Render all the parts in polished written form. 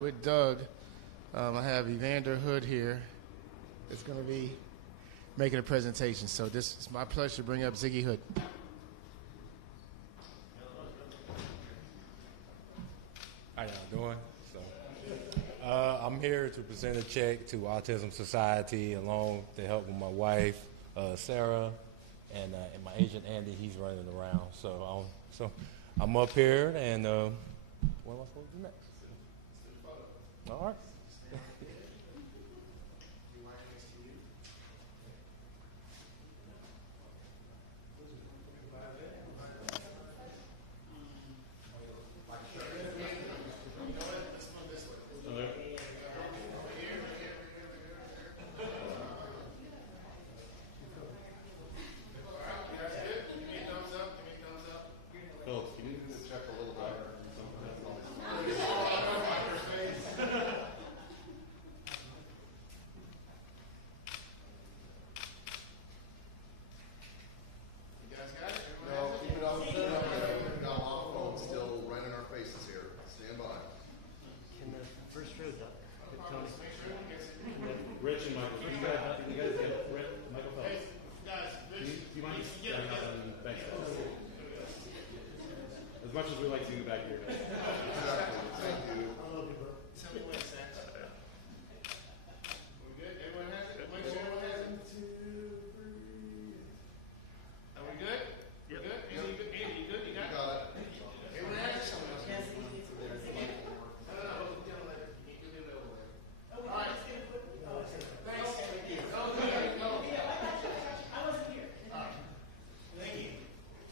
With Doug. I have Evander Hood here. It's going to be making a presentation. So this is my pleasure to bring up Ziggy Hood. How y'all doing? I'm here to present a check to Autism Society along to help with my wife, Sarah, and my agent Andy. He's running around. So I'm up here, and what am I supposed to do next? All right. Rich and Michael. You guys get Michael Phelps. Hey, guys, Rich, do you mind just standing up and thanks? As much as we like seeing you back here. Thank you. I love you, bro. Tell me what sex. We good? Everyone has it? Make sure everyone has it. 1, 2, 3. Are we good? Yep. Good? Andy, you good? Andy, you good? You got it? Everyone has it?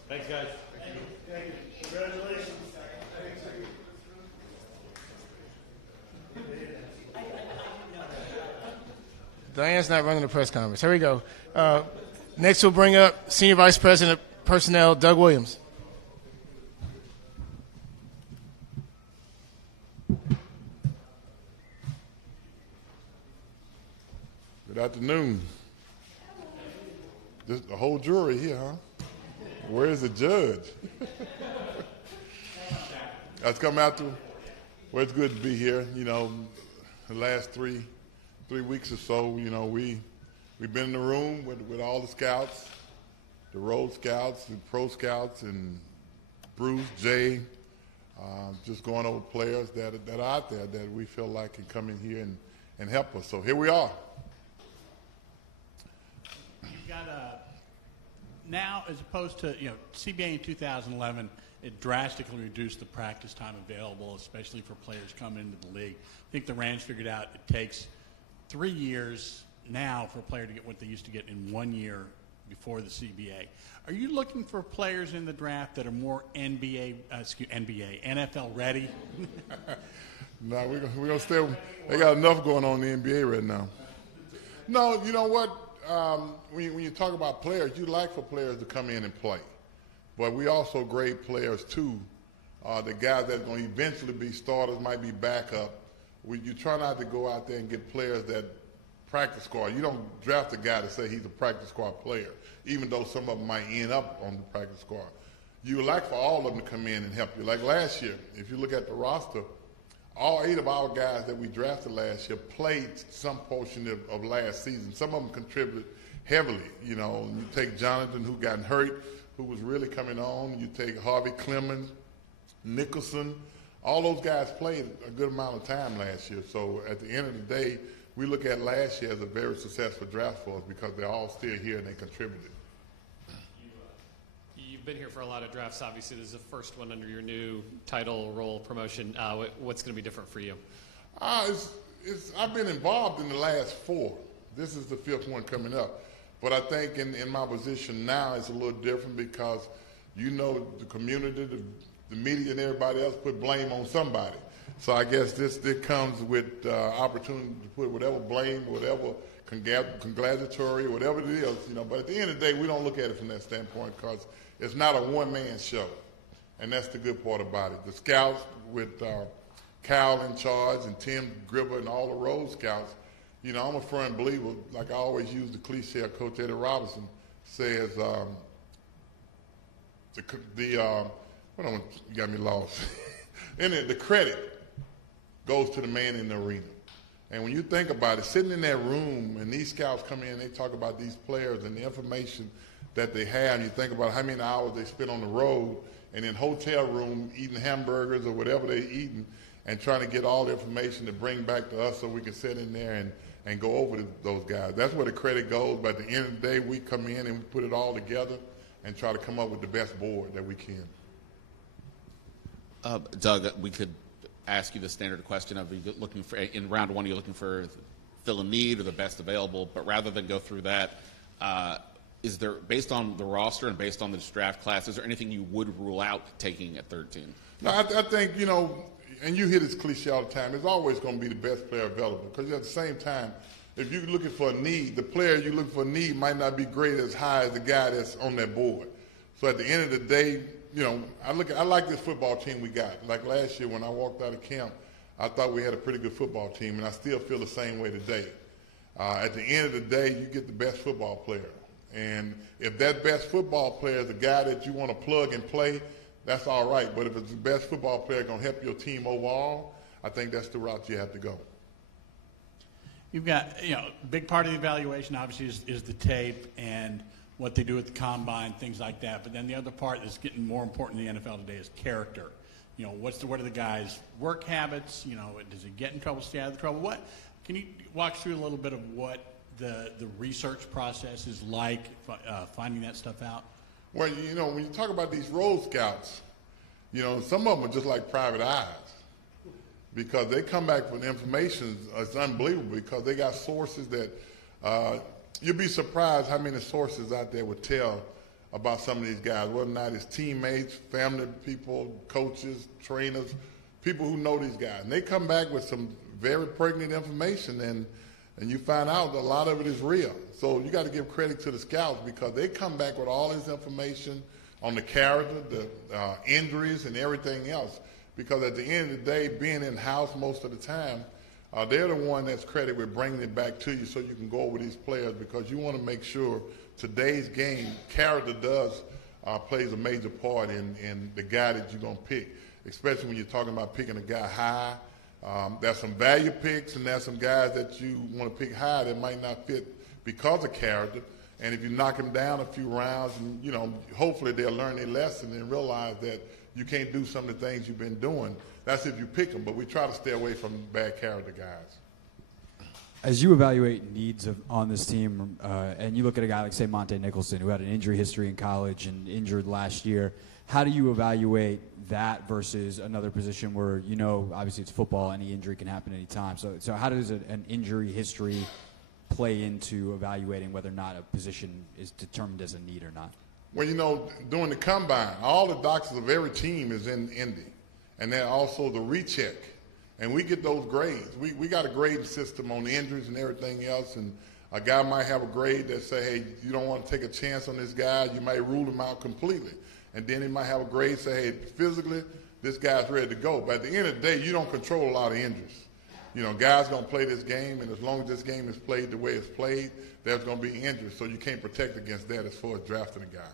Thanks, guys. Thank you. Thank you. Congratulations. Diane's not running the press conference. Here we go. Next, we'll bring up Senior Vice President of Personnel, Doug Williams. Good afternoon. Just the whole jury here, huh? Where's the judge? That's come out to. Well, it's good to be here. You know, the last three weeks or so, you know, we've been in the room with all the scouts, the road scouts, the pro scouts, and Bruce, Jay, just going over players that are out there that we feel like can come in here and help us. So here we are. You've got now, as opposed to, CBA in 2011, it drastically reduced the practice time available, especially for players coming into the league. I think the Rams figured out it takes 3 years now for a player to get what they used to get in 1 year before the CBA. Are you looking for players in the draft that are more NFL ready? No, we're gonna stay. They got enough going on in the NBA right now. No, you know what? When you talk about players, you like for players to come in and play. But we also grade players, too. The guys that are going to eventually be starters might be backup. You try not to go out there and get players that practice squad. You don't draft a guy to say he's a practice squad player, even though some of them might end up on the practice squad. You would like for all of them to come in and help you. Like last year, if you look at the roster, all 8 of our guys that we drafted last year played some portion of last season. Some of them contributed heavily. You know, you take Jonathan, who got hurt, who was really coming on. You take Harvey Clemens, Nicholson. All those guys played a good amount of time last year. So at the end of the day, we look at last year as a very successful draft for us because they're all still here and they contributed. You've been here for a lot of drafts. Obviously, this is the first one under your new title, role, promotion. What's going to be different for you? I've been involved in the last 4. This is the 5th one coming up. But I think in my position now it's a little different because, the community, the media, and everybody else put blame on somebody. So I guess this comes with opportunity to put whatever blame, whatever congratulatory, whatever it is, But at the end of the day, we don't look at it from that standpoint because it's not a one-man show, and that's the good part about it. The scouts with Cal in charge and Tim Gribber and all the road scouts, I'm a firm believer, like I always use the cliche of Coach Eddie Robinson says, you got me lost. And the credit goes to the man in the arena. And when you think about it, sitting in that room and these scouts come in, they talk about these players and the information that they have, and you think about how many hours they spend on the road and in hotel room eating hamburgers or whatever they're eating and trying to get all the information to bring back to us so we can sit in there and go over those guys. That's where the credit goes. But at the end of the day, we come in and we put it all together and try to come up with the best board that we can. Doug, we could ask you the standard question of, are you looking for, in round one, you're looking for fill a need or the best available, but rather than go through that, is there, based on the roster and based on this draft class, is there anything you would rule out taking at 13? No, I think, and you hear this cliche all the time, it's always going to be the best player available, because at the same time, if you're looking for a need, the player you look for a need might not be great as high as the guy that's on that board. So at the end of the day, I like this football team we got. Like last year when I walked out of camp, I thought we had a pretty good football team, and I still feel the same way today. At the end of the day, you get the best football player. And if that best football player is the guy that you want to plug and play, that's all right. But if it's the best football player going to help your team overall, I think that's the route you have to go. You've got, a big part of the evaluation obviously is the tape and what they do at the combine, things like that. But then the other part that's getting more important in the NFL today is character. What are the guys' work habits? Does he get in trouble, stay out of trouble? Can you walk through a little bit of what the research process is like, finding that stuff out? Well, when you talk about these Road Scouts, some of them are just like private eyes, because they come back with information. It's unbelievable, because they got sources that you'll be surprised how many sources out there would tell about some of these guys, whether or not it's teammates, family people, coaches, trainers, people who know these guys. And they come back with some very pregnant information, and you find out that a lot of it is real. So you got to give credit to the scouts, because they come back with all this information on the character, the injuries, and everything else. Because at the end of the day, being in-house most of the time, they're the one that's credited with bringing it back to you so you can go over these players, because you want to make sure today's game, character plays a major part in the guy that you're going to pick, especially when you're talking about picking a guy high. There's some value picks, and there's some guys that you want to pick high that might not fit because of character. And if you knock them down a few rounds, and hopefully they'll learn their lesson and realize that you can't do some of the things you've been doing. That's if you pick them, but we try to stay away from bad character guys. As you evaluate needs on this team, and you look at a guy like, say, Monte Nicholson, who had an injury history in college and injured last year, how do you evaluate that versus another position where, obviously it's football, any injury can happen any time. So how does an injury history play into evaluating whether or not a position is determined as a need or not? Well, during the combine, all the doctors of every team is in Indy. And then also the recheck. And we get those grades. We got a grading system on the injuries and everything else. And a guy might have a grade that say, hey, you don't want to take a chance on this guy. You might rule him out completely. And then he might have a grade say, hey, physically, this guy's ready to go. But at the end of the day, you don't control a lot of injuries. Guys going to play this game, and as long as this game is played the way it's played, there's going to be injuries. So you can't protect against that as far as drafting a guy.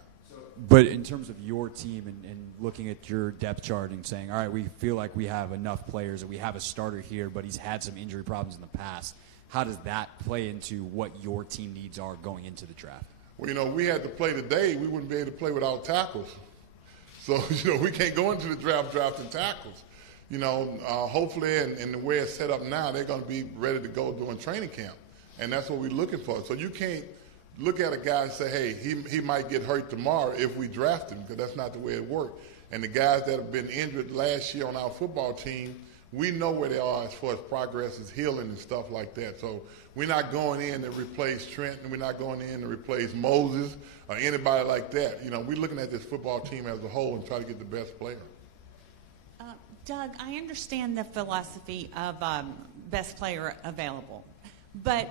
But in terms of your team and looking at your depth chart and saying, all right, we feel like we have enough players, and we have a starter here, but he's had some injury problems in the past, how does that play into what your team needs are going into the draft? Well, we had to play today. We wouldn't be able to play without tackles. So, we can't go into the draft drafting tackles. Hopefully, and the way it's set up now, they're going to be ready to go during training camp. And that's what we're looking for. So you can't look at a guy and say, hey, he might get hurt tomorrow if we draft him, because that's not the way it works. And the guys that have been injured last year on our football team, we know where they are as far as progress is healing and stuff like that. So we're not going in to replace Trent, and we're not going in to replace Moses or anybody like that. We're looking at this football team as a whole and try to get the best player. Doug, I understand the philosophy of best player available. But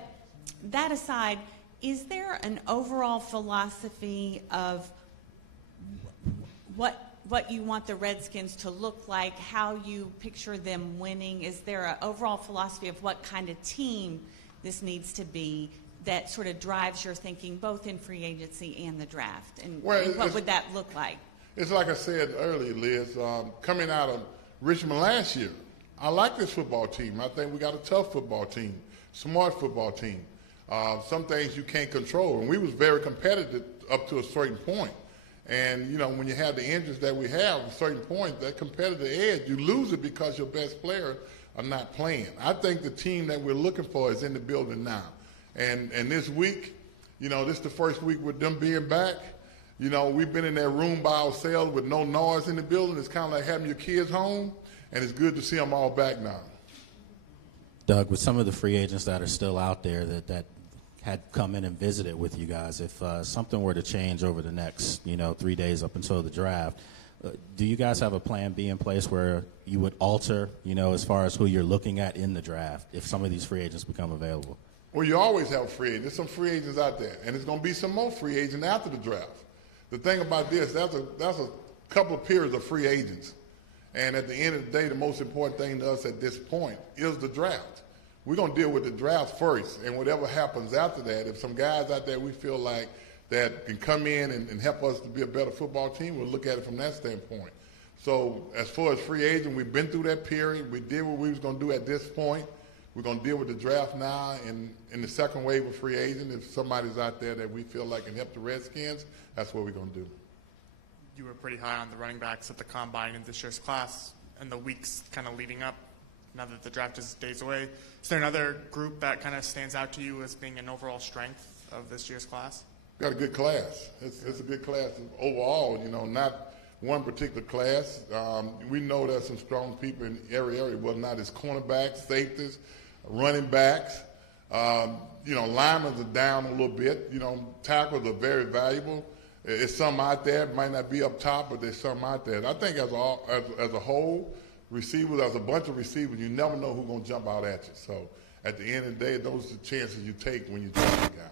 that aside, is there an overall philosophy of what you want the Redskins to look like, how you picture them winning? Is there an overall philosophy of what kind of team this needs to be that sort of drives your thinking both in free agency and the draft? And what would that look like? It's like I said earlier, Liz, coming out of Richmond last year, I like this football team. I think we got a tough football team, smart football team. Some things you can't control, and we was very competitive up to a certain point. And, you know, when you have the injuries that we have, at a certain point, that competitive edge, you lose it because your best players are not playing. I think the team that we're looking for is in the building now. And this week, you know, this is the first week with them being back. You know, we've been in that room by ourselves with no noise in the building. It's kind of like having your kids home, and it's good to see them all back now. Doug, with some of the free agents that are still out there that had come in and visited with you guys, if something were to change over the next, 3 days up until the draft, do you guys have a plan B in place where you would alter, as far as who you're looking at in the draft if some of these free agents become available? Well, you always have free agents. There's some free agents out there, and there's going to be some more free agents after the draft. The thing about this, that's a couple of periods of free agents. And at the end of the day, the most important thing to us at this point is the draft. We're going to deal with the draft first, and whatever happens after that, if some guys out there we feel like that can come in and help us to be a better football team, we'll look at it from that standpoint. So as far as free agent, we've been through that period. We did what we was going to do at this point. We're going to deal with the draft now, and in the second wave of free agent, if somebody's out there that we feel like can help the Redskins, that's what we're going to do. You were pretty high on the running backs at the combine in this year's class and the weeks kind of leading up. Now that the draft is days away, is there another group that kind of stands out to you as being an overall strength of this year's class? We got a good class. It's a good class overall, not one particular class. We know there's some strong people in every area, whether or not it's cornerbacks, safeties, running backs. Linemen are down a little bit. Tackles are very valuable. There's some out there. It might not be up top, but there's some out there. And I think as a whole, receivers, as a bunch of receivers, you never know who's going to jump out at you. So at the end of the day, those are the chances you take when you draft a guy.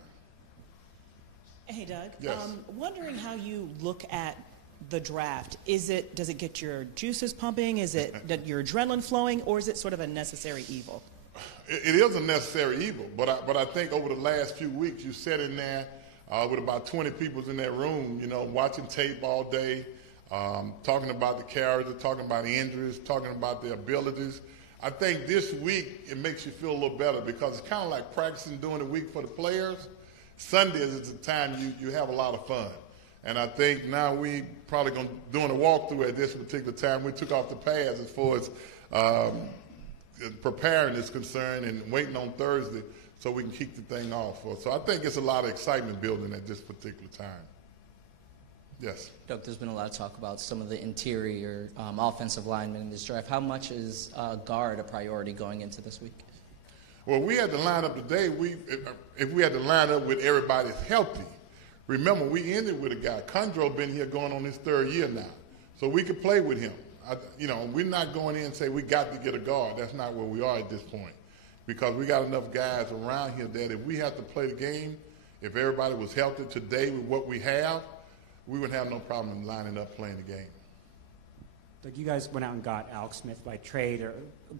Hey, Doug. Yes. Wondering how you look at the draft. Does it get your juices pumping? Is it your adrenaline flowing, or is it sort of a necessary evil? It is a necessary evil, but I think over the last few weeks, you sat in there with about 20 people in that room, watching tape all day, talking about the character, talking about the injuries, talking about their abilities. I think this week it makes you feel a little better because it's kind of like practicing during the week for the players. Sundays is the time you have a lot of fun. And I think now we probably going to doing a walkthrough at this particular time. We took off the pads as far as preparing is concerned and waiting on Thursday so we can kick the thing off. So I think it's a lot of excitement building at this particular time. Yes. Doug, there's been a lot of talk about some of the interior offensive linemen in this draft. How much is guard a priority going into this week? Well, we had to line up today. If we had to line up with everybody healthy, remember we ended with a guy. Condro been here going on his third year now, so we could play with him. We're not going in and say we got to get a guard. That's not where we are at this point, because we got enough guys around here that if we have to play the game, if everybody was healthy today with what we have, we would have no problem lining up playing the game. Like you guys went out and got Alex Smith by trade, or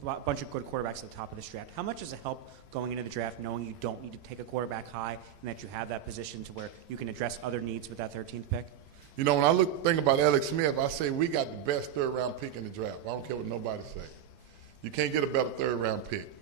a bunch of good quarterbacks at the top of this draft. How much does it help going into the draft knowing you don't need to take a quarterback high and that you have that position to where you can address other needs with that 13th pick? When I think about Alex Smith, I say we got the best third-round pick in the draft. I don't care what nobody say. You can't get a better third-round pick.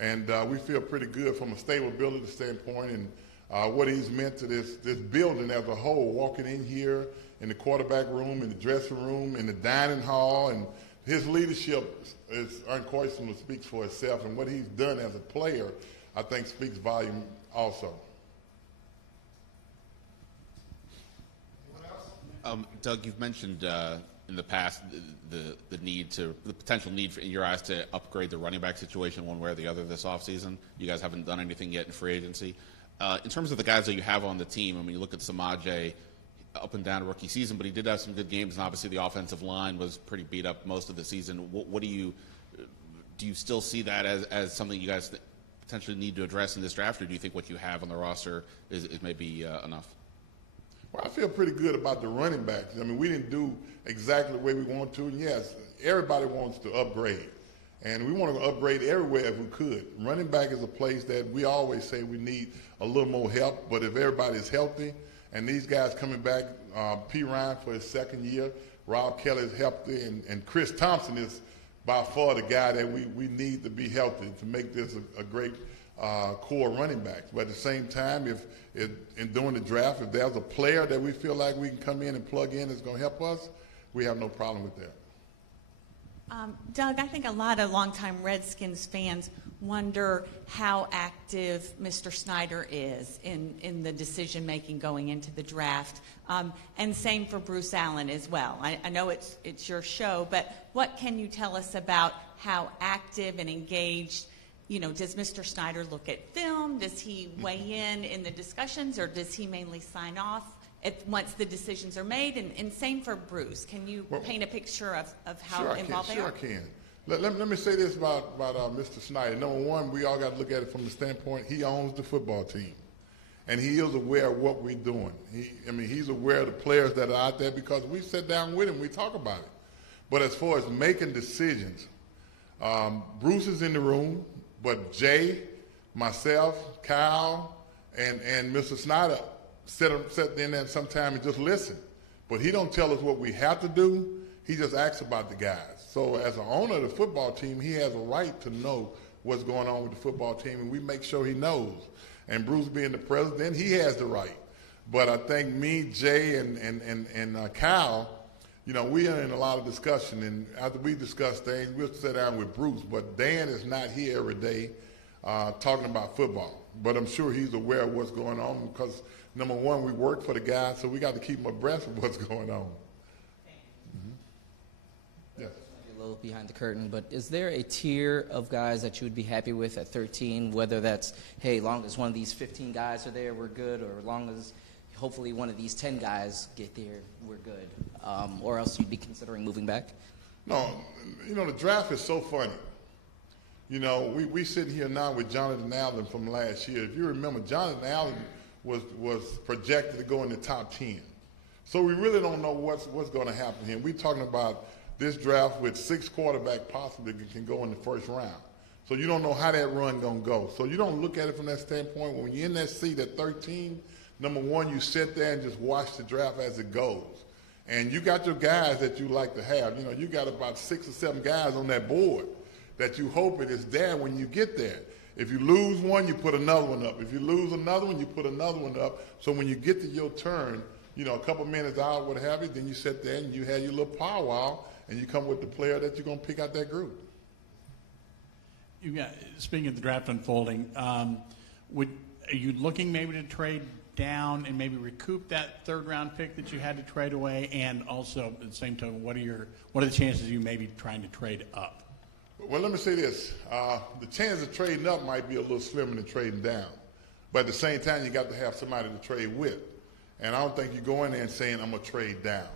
And we feel pretty good from a stability standpoint and what he's meant to this building as a whole, walking in here in the quarterback room, in the dressing room, in the dining hall, and his leadership is unquestionable, speaks for itself, and what he's done as a player, I think, speaks volume also. Doug, you've mentioned in the past the potential need in your eyes to upgrade the running back situation one way or the other this offseason. You guys haven't done anything yet in free agency. In terms of the guys that you have on the team, you look at Samaje, up and down rookie season, but he did have some good games, and obviously the offensive line was pretty beat up most of the season. What do you still see that as something you guys potentially need to address in this draft, or do you think what you have on the roster is maybe enough? Well, I feel pretty good about the running backs. We didn't do exactly the way we want to, and yes, everybody wants to upgrade, and we want to upgrade everywhere if we could. Running back is a place that we always say we need a little more help, but if everybody's healthy, and these guys coming back, P. Ryan for his second year, Rob Kelly's healthy, and Chris Thompson is by far the guy that we need to be healthy to make this a great core running backs. But at the same time, if in doing the draft, if there's a player that we feel like we can come in and plug in that's going to help us, we have no problem with that. Doug, I think a lot of longtime Redskins fans wonder how active Mr. Snyder is in the decision-making going into the draft, and same for Bruce Allen as well. I know it's your show, but what can you tell us about how active and engaged, does Mr. Snyder look at film? Does he weigh in the discussions, or does he mainly sign off once the decisions are made? And same for Bruce. Can you paint a picture of how involved they are? Sure I can. Let me say this about Mr. Snyder. Number one, we all got to look at it from the standpoint he owns the football team, and he is aware of what we're doing. He's aware of the players that are out there because we sit down with him, we talk about it. But as far as making decisions, Bruce is in the room, but Jay, myself, Kyle, and Mr. Snyder sit in there sometime and just listen. But he don't tell us what we have to do. He just asks about the guys. So as an owner of the football team, he has a right to know what's going on with the football team, and we make sure he knows. And Bruce being the president, he has the right. But I think me, Jay, and Kyle, we are in a lot of discussion. And after we discuss things, we'll sit down with Bruce. But Dan is not here every day talking about football. But I'm sure he's aware of what's going on because, number one, we work for the guys, so we got to keep him abreast of what's going on. Yes. A little behind the curtain, but is there a tier of guys that you would be happy with at 13, whether that's, hey, long as one of these 15 guys are there, we're good, or long as hopefully one of these 10 guys get there, we're good, or else you'd be considering moving back? No, the draft is so funny. We sitting here now with Jonathan Allen from last year. If you remember, Jonathan Allen was projected to go in the top 10. So we really don't know what's going to happen here. We're talking about this draft with 6 quarterbacks possibly can go in the first round. So you don't know how that run going to go. So you don't look at it from that standpoint. When you're in that seat at 13, number one, you sit there and just watch the draft as it goes. And you got your guys that you like to have. You got about 6 or 7 guys on that board that you hope it is there when you get there. If you lose one, you put another one up. If you lose another one, you put another one up. So when you get to your turn, a couple minutes out, what have you, then you sit there and you have your little powwow, and you come with the player that you're going to pick out that group. Speaking of the draft unfolding, are you looking maybe to trade down and maybe recoup that third-round pick that you had to trade away? And also, at the same time, what are the chances of you maybe trying to trade up? Well, let me say this. The chance of trading up might be a little slimmer than trading down. But at the same time, you got to have somebody to trade with. And I don't think you go in there and saying, I'm going to trade down.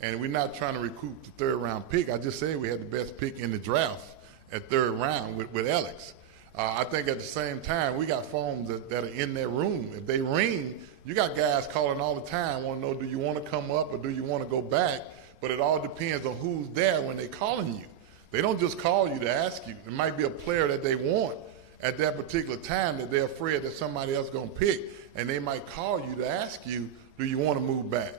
And we're not trying to recoup the third-round pick. I just said we had the best pick in the draft at third round with Alex. I think at the same time, we got phones that are in that room. If they ring, you got guys calling all the time, want to know, do you want to come up or do you want to go back? But it all depends on who's there when they're calling you. They don't just call you to ask you. It might be a player that they want at that particular time that they're afraid that somebody else is going to pick, and they might call you to ask you, do you want to move back?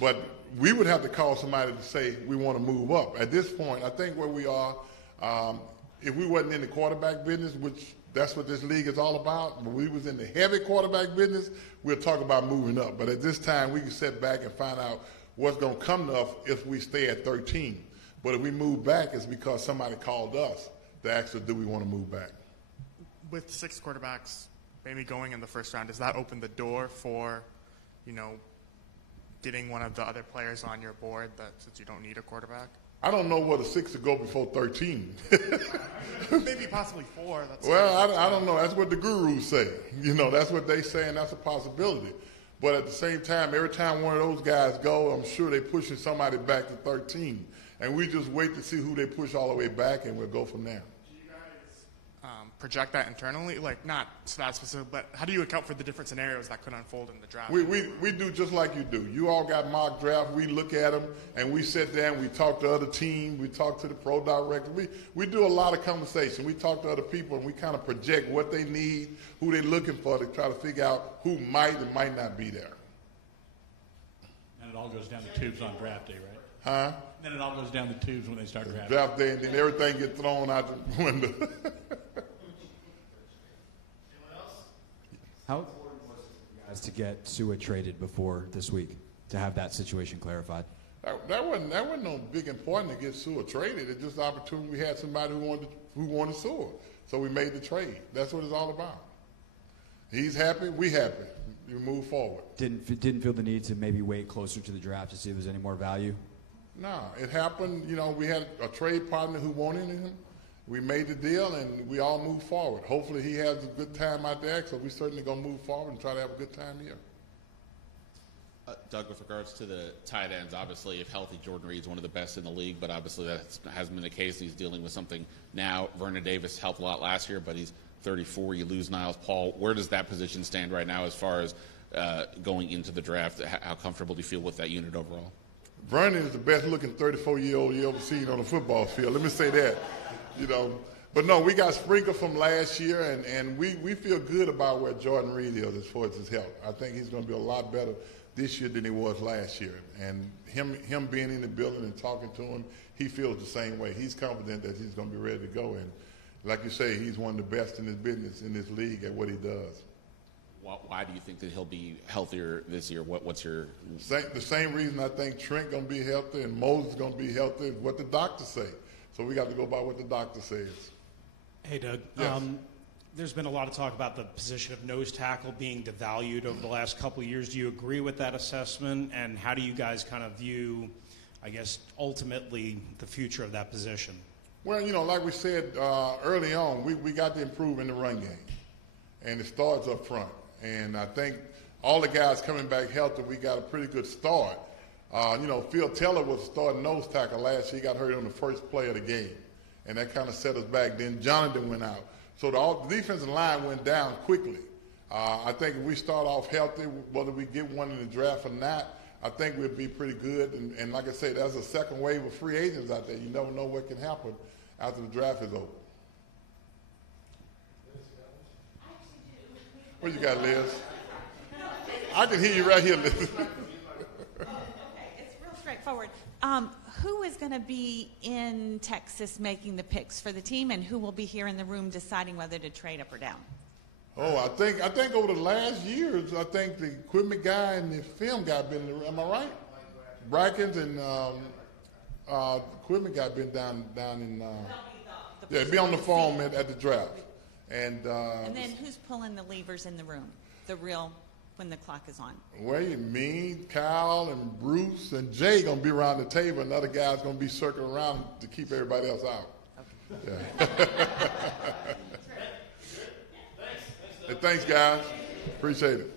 But we would have to call somebody to say we want to move up. At this point, I think where we are, if we wasn't in the quarterback business, which that's what this league is all about, when we was in the heavy quarterback business, we'll talk about moving up. But at this time, we can sit back and find out what's going to come to us if we stay at 13. But if we move back, it's because somebody called us to ask us, do we want to move back? With 6 quarterbacks maybe going in the first round, does that open the door for, getting one of the other players on your board since you don't need a quarterback? I don't know whether 6 to go before 13. Maybe possibly 4. I don't know. That's what the gurus say. That's what they say, and that's a possibility. But at the same time, every time one of those guys go, I'm sure they're pushing somebody back to 13. And we just wait to see who they push all the way back, and we'll go from there. Do you guys project that internally? Like, not that specific, but how do you account for the different scenarios that could unfold in the draft? We do just like you do. You all got mock draft. We look at them, and we sit there and we talk to other teams. We talk to the pro director. We do a lot of conversation. We talk to other people, and we kind of project what they need, who they're looking for, to try to figure out who might and might not be there. And it all goes down the tubes on draft day, right? Huh? Then it all goes down the tubes when they start drafting. Draft day, and then everything gets thrown out the window. How important was it for you guys to get Sua traded before this week to have that situation clarified? That wasn't no big important to get Sua traded. It's just an opportunity. We had somebody who wanted Sua, so we made the trade. That's what it's all about. He's happy. We happy. We move forward. Didn't feel the need to maybe wait closer to the draft to see if there's any more value? No, it happened. You know, we had a trade partner who wanted him. We made the deal, and we all moved forward. Hopefully he has a good time out there, so we're certainly going to move forward and try to have a good time here. Doug, with regards to the tight ends, obviously, if healthy, Jordan Reed's one of the best in the league, but obviously that hasn't been the case. He's dealing with something now. Vernon Davis helped a lot last year, but he's 34. You lose Niles Paul. Where does that position stand right now as far as going into the draft? How comfortable do you feel with that unit overall? Vernon is the best-looking 34-year-old you ever seen on a football field. Let me say that. You know, but no, we got Sprinkle from last year, and we feel good about where Jordan Reed is as far as his health. I think he's going to be a lot better this year than he was last year. And him being in the building and talking to him, he feels the same way. He's confident that he's going to be ready to go. And like you say, he's one of the best in his business, in this league at what he does. Why do you think that he'll be healthier this year? What's your... The same reason I think Trent going to be healthy and Moses going to be healthy is what the doctors say. So we got to go by what the doctor says. Hey, Doug. Yes. There's been a lot of talk about the position of nose tackle being devalued over the last couple of years. Do you agree with that assessment? And how do you guys kind of view, I guess, ultimately the future of that position? Well, you know, like we said early on, we got to improve in the run game. And it starts up front. And I think all the guys coming back healthy, we got a pretty good start. You know, Phil Taylor was starting nose tackle last year. He got hurt on the first play of the game. And that kind of set us back. Then Jonathan went out. So the defensive line went down quickly. I think if we start off healthy, whether we get one in the draft or not, I think we'll be pretty good. And like I said, there's a second wave of free agents out there. You never know what can happen after the draft is over. What you got, Liz? I can hear you right here, Liz. Okay, it's real straightforward. Who is going to be in Texas making the picks for the team, and who will be here in the room deciding whether to trade up or down? Oh, I think over the last years, I think the equipment guy and the film guy been. Am I right? Brackens and equipment guy been down in. Yeah, be on the phone at the draft, and then who's pulling the levers in the room? The real. When the clock is on. Well, me, Kyle, and Bruce, and Jay going to be around the table, and the other guys going to be circling around to keep everybody else out. Okay. Yeah. Hey, thanks, guys. Appreciate it.